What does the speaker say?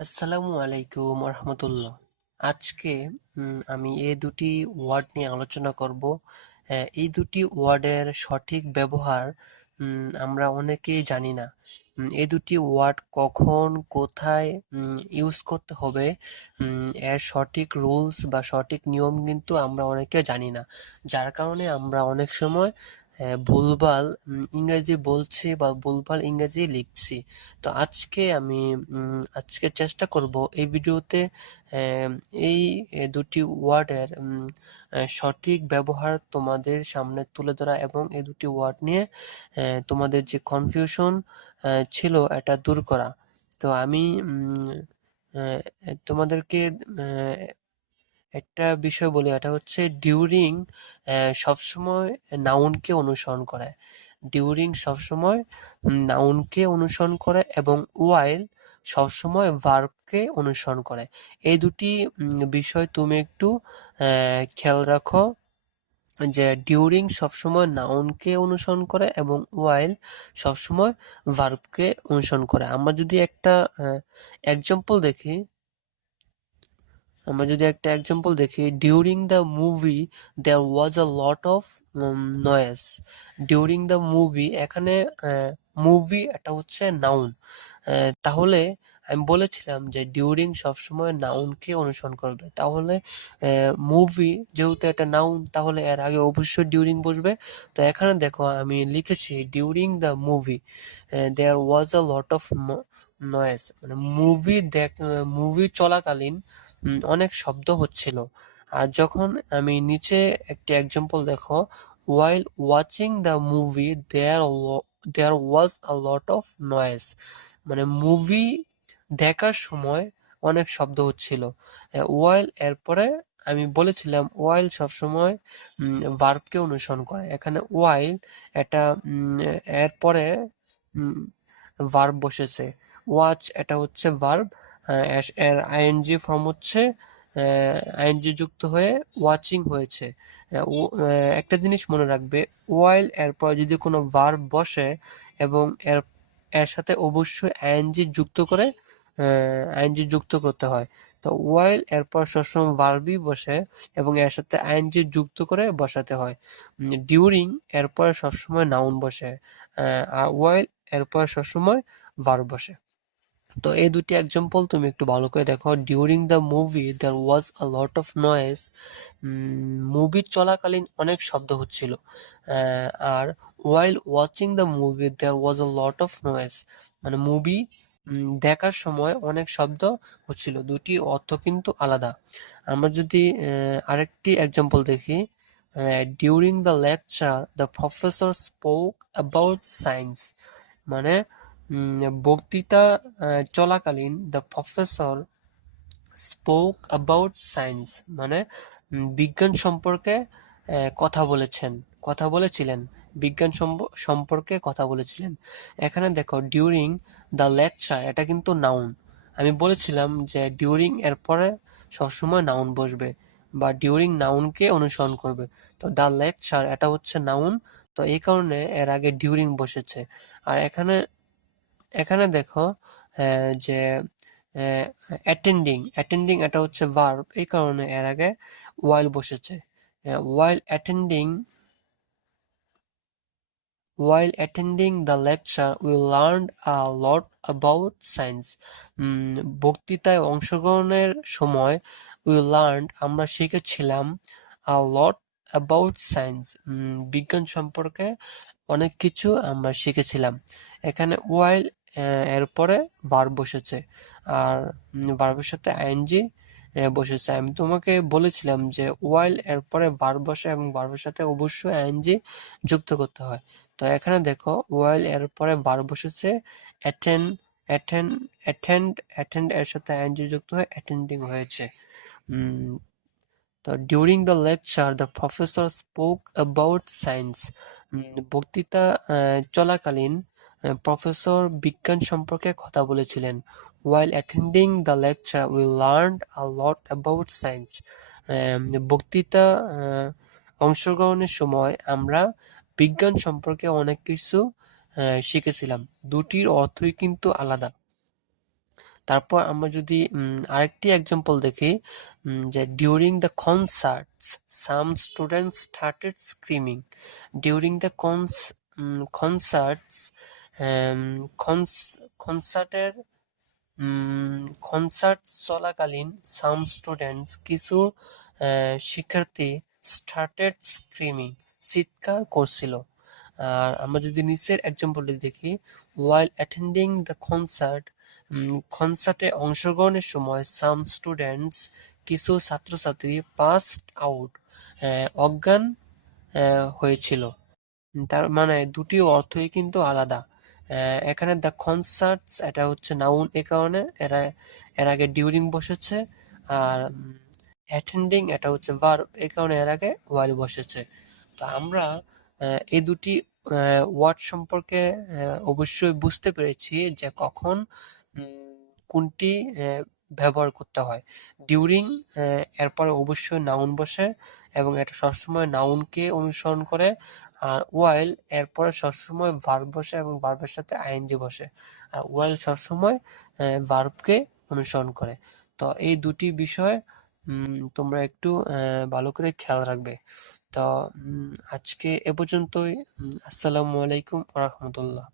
আসসালামু আলাইকুম রহমতুল্লাহ। আজকে আমি এই দুটি ওয়ার্ড নিয়ে আলোচনা করব। এই দুটি ওয়ার্ডের সঠিক ব্যবহার আমরা অনেকেই জানি না। এই দুটি ওয়ার্ড কখন কোথায় ইউজ করতে হবে, এর সঠিক রুলস বা সঠিক নিয়ম কিন্তু আমরা অনেকে জানি না। যার কারণে আমরা অনেক সময় ভুলভাল ইংরেজি বলছি বা ভুলভাল ইংরেজি লিখছি। তো আজকে চেষ্টা করব এই ভিডিওতে আহ, এই দুটি ওয়ার্ডের সঠিক ব্যবহার তোমাদের সামনে তুলে ধরা এবং এই দুটি ওয়ার্ড নিয়ে তোমাদের যে কনফিউশন ছিল এটা দূর করা। তো আমি আহ, তোমাদেরকে আহ, একটা বিষয় বলি, এটা হচ্ছে ডিউরিং সবসময় নাউনকে অনুসরণ করে। ডিউরিং সবসময় নাউনকে অনুসরণ করে এবং ওয়াইল সবসময় ভার্বকে অনুসরণ করে। এই দুটি বিষয় তুমি একটু খেয়াল রাখো, যে ডিউরিং সবসময় নাউনকে অনুসরণ করে এবং ওয়াইল সবসময় ভার্বকে অনুসরণ করে। এক্সাম্পল দেখি আমরা যদি একটা এক্সাম্পল দেখি, during the movie there was a lot of noise. During the movie, এখানে মুভি এটা হচ্ছে নাউন। তাহলে আমি বলেছিলাম যে ডিউরিং সবসময় নাউনকে অনুসরণ করবে। তাহলে মুভি যেহেতু একটা নাউন, তাহলে এর আগে অবশ্যই ডিউরিং বসবে। তো এখানে দেখো আমি লিখেছি during the movie there was a lot of noise, মানে মুভি চলাকালীন অনেক শব্দ হচ্ছিল। আর যখন আমি নিচে একটি এক্সাম্পল দেখো, while watching the movie there was a lot of noise, মানে মুভি দেখার সময় অনেক শব্দ হচ্ছিল। while এরপরে আমি বলেছিলাম while সবসময় ভার্বকে অনুসরণ করে। এখানে while এটা এরপরে ভার্ব বসেছে। ওয়াচ এটা হচ্ছে ভার্ব, এর আইএনজি ফর্ম হচ্ছে আইএনজি যুক্ত হয়ে ওয়াচিং হয়েছে। একটা জিনিস মনে রাখবে, ওয়াইল এরপর যদি কোনো ভার্ব বসে এবং এর এর সাথে অবশ্যই আইএনজি যুক্ত করতে হয়। তো ওয়াইল এরপর সবসময় ভার্বই বসে এবং এর সাথে আইএনজি যুক্ত করে বসাতে হয়। ডিউরিং এরপর সবসময় নাউন বসে, আর ওয়াইল এরপর সবসময় ভার্ব বসে। তো এই দুটি এক্সাম্পল তুমি একটু ভালো করে দেখো। During the movie there was a lot of noise, movie চলাকালীন অনেক শব্দ হচ্ছিল। আর while watching the movie there was a lot of noise, মানে মুভি দেখার সময় অনেক শব্দ হচ্ছিল। দুটি অর্থ কিন্তু আলাদা। আমরা যদি আরেকটি এক্সাম্পল দেখি, during the lecture the professor spoke about science, মানে বক্তৃতা চলাকালীন the professor spoke about science, মানে বিজ্ঞান সম্পর্কে কথা বলেছিলেন, বিজ্ঞান সম্পর্কে কথা বলেছিলেন। এখানে দেখো ডিউরিং দ্য লেকচার এটা কিন্তু নাউন। আমি বলেছিলাম যে ডিউরিং এর পরে সবসময় নাউন বসবে বা ডিউরিং নাউনকে অনুসরণ করবে। তো দ্য লেকচার এটা হচ্ছে নাউন, তো এই কারণে এর আগে ডিউরিং বসেছে। আর এখানে এখানে দেখো যে অ্যাটেন্ডিং এটা হচ্ছে ভার্ব, এই কারণে এর আগে ওয়াইল বসেছে। while attending while attending the lecture we learned a lot about science. বক্তৃতায় অংশগ্রহণের সময় আমরা শিখেছিলাম a lot about science, বিজ্ঞান সম্পর্কে অনেক কিছু আমরা শিখেছিলাম। এখানে ওয়াইল এরপরে ভার্ব বসেছে, আর ভার্বের সাথে আইএনজি বসেছে। আমি তোমাকে বলেছিলাম যে ওয়াইল এরপরে ভার্ব বসে এবং ভার্বের সাথে অবশ্যই আইএনজি যুক্ত করতে হয়। তো এখানে দেখো ওয়াইল এরপরে ভার্ব বসেছে, অ্যাটেন্ড অ্যাটেন্ড অ্যাটেন্ড এর সাথে আইএনজি যুক্ত হয়ে অ্যাটেন্ডিং হয়েছে। উম, তো during the lecture the professor spoke about science, বক্তৃতা চলাকালীন প্রফেসর বিজ্ঞান সম্পর্কে কথা বলেছিলেন। while attending the lecture we learned a lot about science, বক্তৃতা অংশগ্রহণের সময় আমরা বিজ্ঞান সম্পর্কে অনেক কিছু শিখেছিলাম। দুটির অর্থই কিন্তু আলাদা। তারপর আমরা যদি আরেকটি এক্সাম্পল দেখি, যে during the concerts some students started screaming. During the concerts, কনসার্টের কনসার্ট চলাকালীন সাম স্টুডেন্টস, কিছু শিক্ষার্থী, স্টার্টেড স্ক্রিমিং, চিৎকার করছিল। আর আমরা যদি নিচের এক্সাম্পলটি দেখি, ওয়াইল অ্যাটেন্ডিং দ্য কনসার্ট, কনসার্টে অংশগ্রহণের সময় সাম স্টুডেন্টস, কিছু ছাত্রছাত্রী, পাসড আউট, অজ্ঞান হয়েছিল। তার মানে দুটি অর্থই কিন্তু আলাদা। এখানে দ্য কনসার্টস এটা হচ্ছে নাউন, এ কারণে এর আগে ডিউরিং বসেছে। আর অ্যাটেন্ডিং এটা হচ্ছে ভার্ব, এই কারণে এর আগে ওয়াইল বসেছে। তো আমরা এই দুটি ওয়ার্ড সম্পর্কে অবশ্যই বুঝতে পেরেছি যে কখন কোনটি ব্যবহার করতে হয়। ডিউরিং এরপরে অবশ্যই নাউন বসে এবং এটা সবসময় নাউনকে অনুসরণ করে। আর ওয়াইল এরপরে সবসময় ভার্ব বসে এবং ভার্বের সাথে আইএনজি বসে। আর ওয়াইল সবসময় ভার্বকে অনুসরণ করে। তো এই দুটি বিষয় তোমরা একটু ভালো করে খেয়াল রাখবে। তো আজকে এ পর্যন্তই। আসসালামু আলাইকুম ওয়া রাহমাতুল্লাহ।